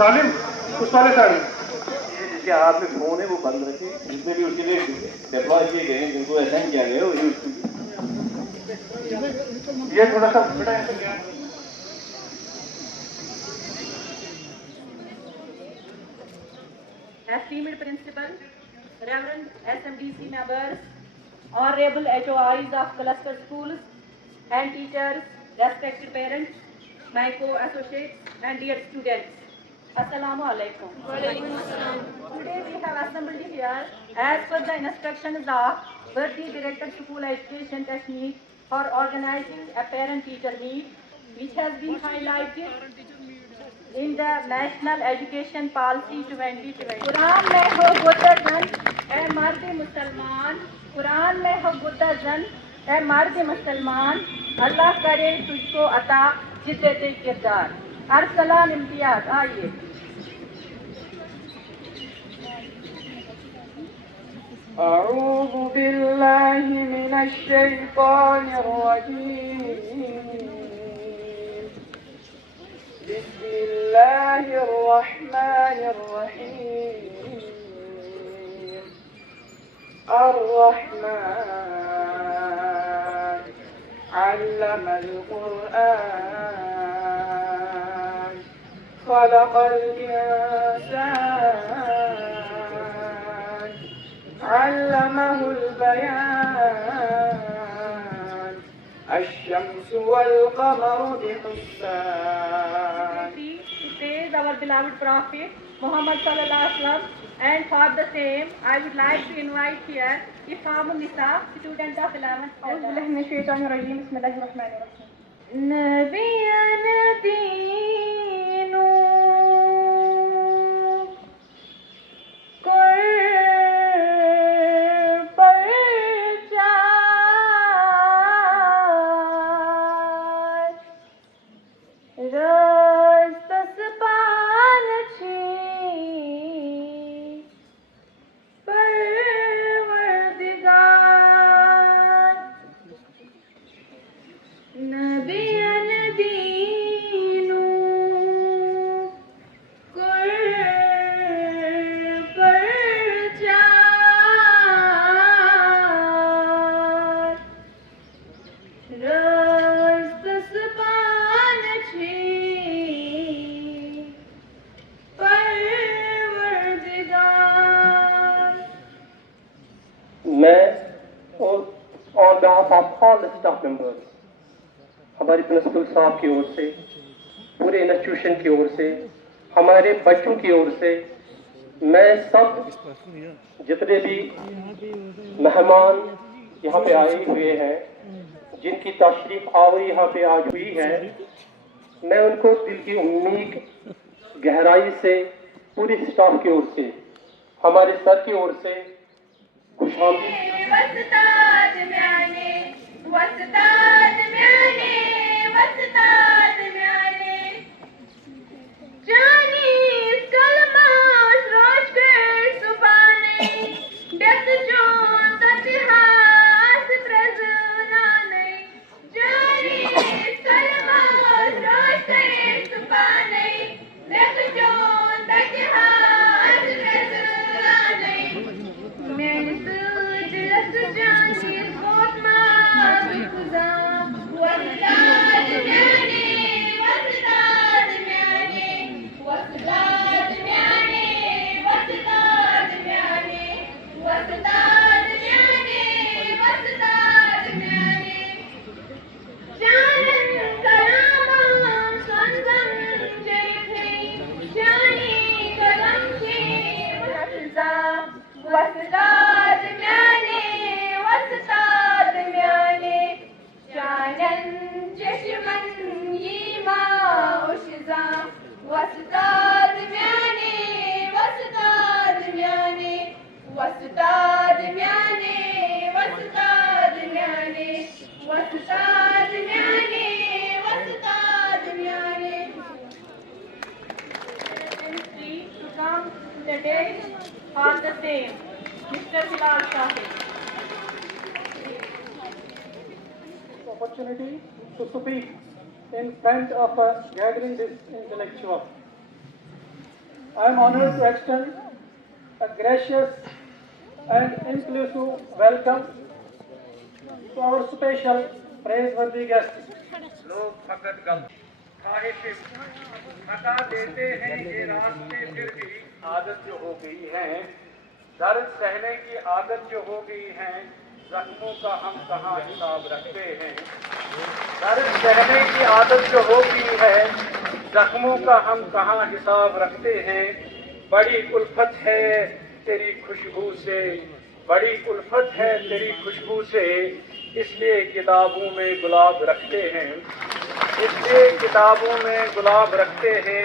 सालिम, उस वाले सालिम जिसके हाथ में फोन है वो बंद रखे, जिसमें भी उसी लिए डिप्लॉय किए गए हैं, जिनको असाइन किया गया है वही उसकी ये थोड़ा सा बड़ा है। Esteemed Principal, Reverend SMDC members, Honorable HOIs of cluster schools and teachers, respected parents, my co-associates and dear students. Assalamu alaikum. Today we have assembled here as per the instructions of Bharti Director School Education Technique for organizing a parent-teacher meet which has been highlighted in the National Education Policy 2020. Quran में हो गुद्दन ए मर्द मुसलमान, कुरान में हो गुद्दन ए मर्द मुसलमान, अल्लाह करे तुझको अता जिद्दत किरदार। अरसलान इम्तियाज, आइए। أعوذ بالله من الشيطان الرجيم. بسم الله الرحمن الرحيم. الرحمن علم القرآن خلق الإنسان علمه البيان الشمس والقمر بحسبان. Praise our beloved Prophet Muhammad sallallahu alaihi wasallam, and for the same I would like to invite here Ifam Nisa, student of 11th. أعوذ بالله من الشيطان الرجيم. بسم الله الرحمن الرحيم. نبينا Dino on behalf of all the staff members, हमारी प्रिंसिपल साहब की ओर से, पूरे इंस्टीट्यूशन की ओर से, हमारे बच्चों की ओर से, मैं सब जितने भी मेहमान यहाँ पे आए हुए हैं, जिनकी तशरीफ आवरी यहाँ पे आज हुई है, मैं उनको दिल की उम्मीद गहराई से पूरी स्टाफ की ओर से, हमारे सर की ओर से खुशामदीद। وسداد معني representative for the same, Mr. Bilal Shahid. Opportunity to speak in front of a gathering this intellectual. I am honored to extend a gracious and inclusive welcome to our special praiseworthy guest. लोग फकत गम ख्वाहिश हटा देते हैं ये रास्ते फिर भी आदत जो हो गई है दर्द सहने की आदत जो हो गई है जख्मों का हम कहाँ हिसाब रखते हैं दर्द सहने की आदत जो हो गई है जख्मों का हम कहाँ हिसाब रखते हैं बड़ी उल्फत है तेरी खुशबू से बड़ी उल्फत है तेरी खुशबू से इसलिए किताबों में गुलाब रखते हैं इसलिए किताबों में गुलाब रखते हैं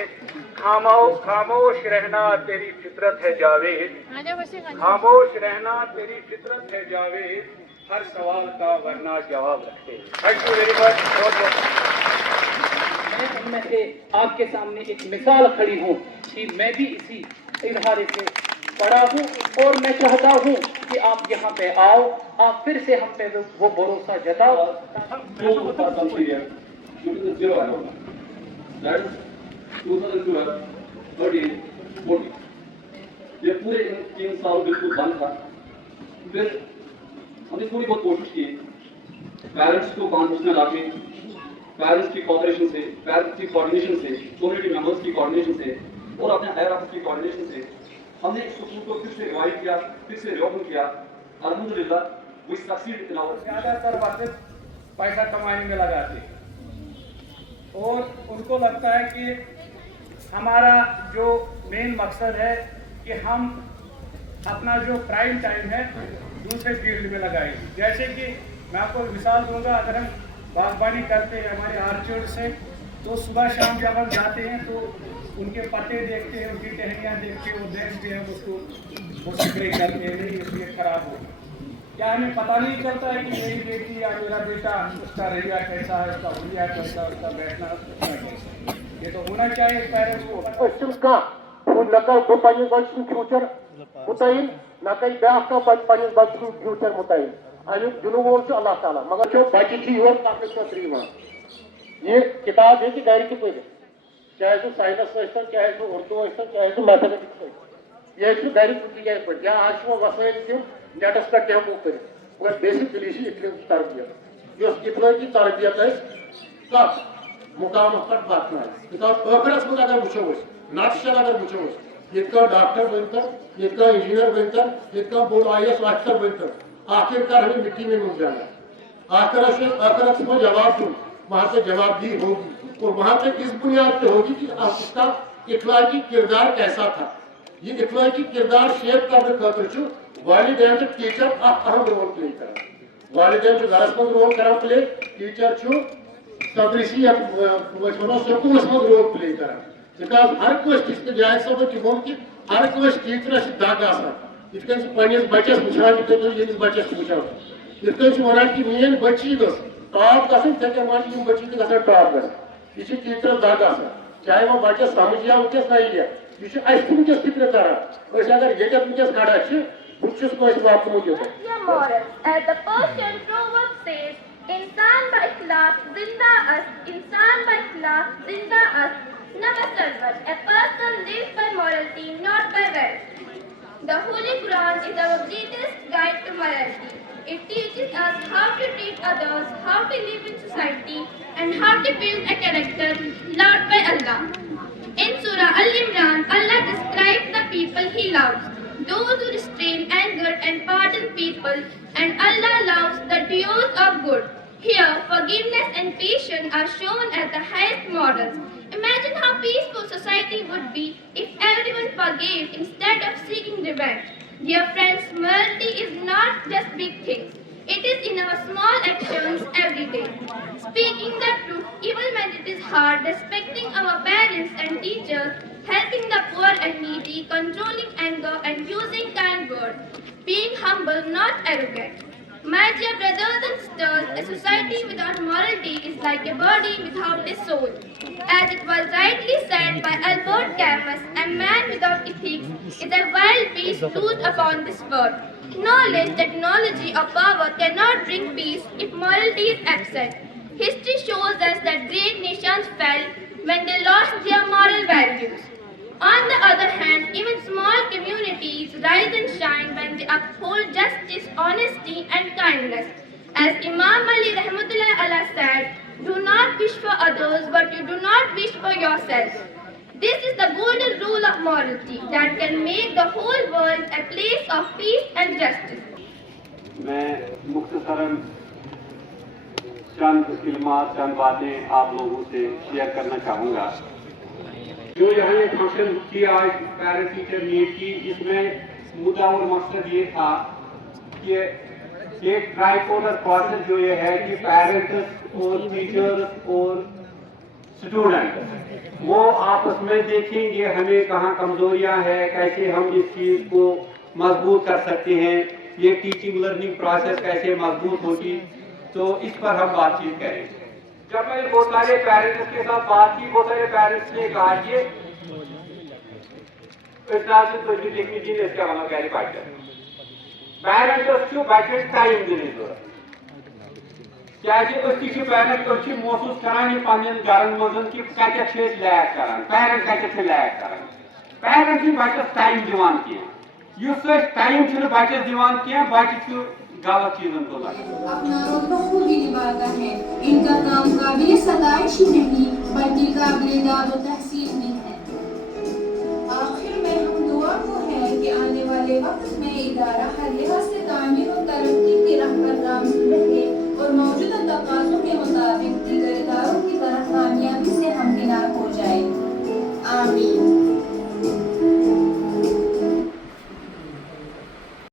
खामोश रहना तेरी फितरत है जावेद खामोश रहना तेरी फितरत है जावेद हर सवाल का वरना जवाब रखते हैं थैंक यू वेरी मच बहुत मैं उनमें से आपके सामने एक मिसाल खड़ी हूँ कि मैं भी इसी इजहार से पढ़ा हूँ और मैं चाहता हूँ कि आप यहाँ पे आओ आप फिर से हम पे वो भरोसा जताओ ये पूरे 3 साल बिल्कुल बंद था फिर हमने थोड़ी बहुत कोशिश की पेरेंट्स को कॉन्फ्रेंस में लाके पेरेंट्स की कोऑपरेशन से पेरेंट्स की कोऑर्डिनेशन से कम्युनिटी मेंबर्स की कोऑर्डिनेशन से और अपने हायर ऑफिस की कोऑर्डिनेशन से हमने इस स्कूल को फिर से रिवाइव किया फिर से रिओपन किया अल्हम्दुलिल्लाह वी सक्सीड इन आवर ज़्यादातर वक्त पैसा कमाने में लगाते और उनको लगता है कि हमारा जो मेन मकसद है कि हम अपना जो प्राइम टाइम है दूसरे फील्ड में लगाएं जैसे कि मैं आपको मिसाल दूंगा अगर हम बागबानी करते हैं हमारे आर्चर्ड से तो सुबह शाम जब हम जाते हैं तो उनके पत्ते देखते हैं उनकी टहनियाँ देखते हैं वो देखते हैं उसको वो स्प्रे करते हैं नहीं इसलिए खराब हो क्या हमें पता नहीं चलता है कि मेरी बेटी या मेरा बेटा उसका रवैया कैसा है उसका हुलिया कैसा है उसका बैठना कैसा है ये तो होना चाहिए पेरेंट्स को फ्यूचर मुतयन न कई बच्चे फ्यूचर मुतयन अमुक दिन वोल अल्लाह ताला मगर बच्चे योर कर ये किताब है कि घर की पे चाहे सो साइंस चाहे सो उर्दू चाहे सो मैथमेटिक्स ये घर पे या आज वसाइल तम नेटस पे टेम्पो कर मगर बेसिकली तरबियत इतलाकी तरबियत कब मुकाम पर वातना बिकॉज अखरस में अगर वो नक्शल अगर वो ये डॉक्टर बनता ये इंजीनियर बनता ये बोर्ड IAS ऑफिसर बनता आखिरकार हमें मिट्टी में मिल जाना आखिरत में जवाब दूँ वहाँ पे जवाबदेही होगी और वहाँ पे इस बुनियाद पे होगी कि उसका इखलाकी किरदार कैसा था ये इखलाकी किरदार शेप करने खतर वालिदैन तो टीचर अहम रोल प्ले कर वालिदैन घरस मज रोल कर प्ले टीचर तदरीसी स्कूल मज रोल प्ले कर बिकॉज हर कस जायद सब वो कि हर कस टीचर दग आसान पे बच्चस वुचान ये बच्चस वुचान वन कि मेन बच्ची टॉप गन वन बच्ची टॉप ग यह टीचर दग आसान चाहे वो बच्चस समझ या वस नहीं लिया यह वस फिक्र करान अगर ये वस खड़ा As the Persian proverb says, इंसान ब इखलाक जिंदा अस, इंसान ब इखलाक जिंदा अस, never servant. A person lives by morality, not by wealth. The Holy Quran is our greatest guide to morality. It teaches us how to treat others, how to live in society, and how to build a character loved by Allah. In Surah Al-Imran, Allah describes the people He loves. Those who restrain anger and pardon people, and Allah loves the doers of good. Here, forgiveness and patience are shown as the highest models. Imagine how peaceful society would be if everyone forgave instead of seeking revenge. Dear friends, morality is not just big things. It is in our small actions every day. Speaking the truth, even when it is hard, respecting our parents and teachers, helping the poor and needy, controlling anger and using kind words, being humble, not arrogant. My dear brothers and sisters, a society without morality is like a body without a soul. As it was rightly said by Albert Camus, a man without ethics is a wild beast loose upon this world. Knowledge, technology or power cannot bring peace if morality is absent. History shows us that great nations fell when they lost their moral values. On the other hand, even small communities rise and shine when they uphold justice, honesty and kindness. As Imam Ali Rahmatullahi Alayh said, do not wish for others what you do not wish for yourself. This is the golden rule of morality that can make the whole world a place of peace and justice. मैं मुख्तसरन चंद किलमात चंद बातें आप लोगों से share करना चाहूँगा। जो यहाँ ये फंक्शन किया आज पेरेंट टीचर मीट की, इसमें मुद्दा और मकसद ये था कि एक ट्राइपोलर प्रोसेस जो ये है कि पेरेंट्स और टीचर्स और स्टूडेंट वो आपस में देखेंगे हमें कहाँ कमजोरियाँ हैं, कैसे हम इस चीज़ को मजबूत कर सकते हैं, ये टीचिंग लर्निंग प्रोसेस कैसे मजबूत होगी, तो इस पर हम बातचीत करेंगे। जब मैंने बहुत सारे पेरेंट्स के साथ बात की, बहुत सारे पेरेंट्स ने कहा कि इसका मतलब क्या है, पेरेंट्स को बच्चे टाइम देने जरूरत क्या पेरेंट्स महसूस करान पन्न गरन मज कि कत लैक कर पेरेंट कत लैक कर पेरेंट बच्चस टाइम दिवान कह टाइम बच्चस दिवान कह बच्चे गलत चीजों को अपना रोल बखूबी निभाता है। इनका काम काबिल सताइश ही नहीं बल्कि काबिल दाद व तहसीन भी है। आखिर में हम दुआ को है कि आने वाले वक्त में इदारा हर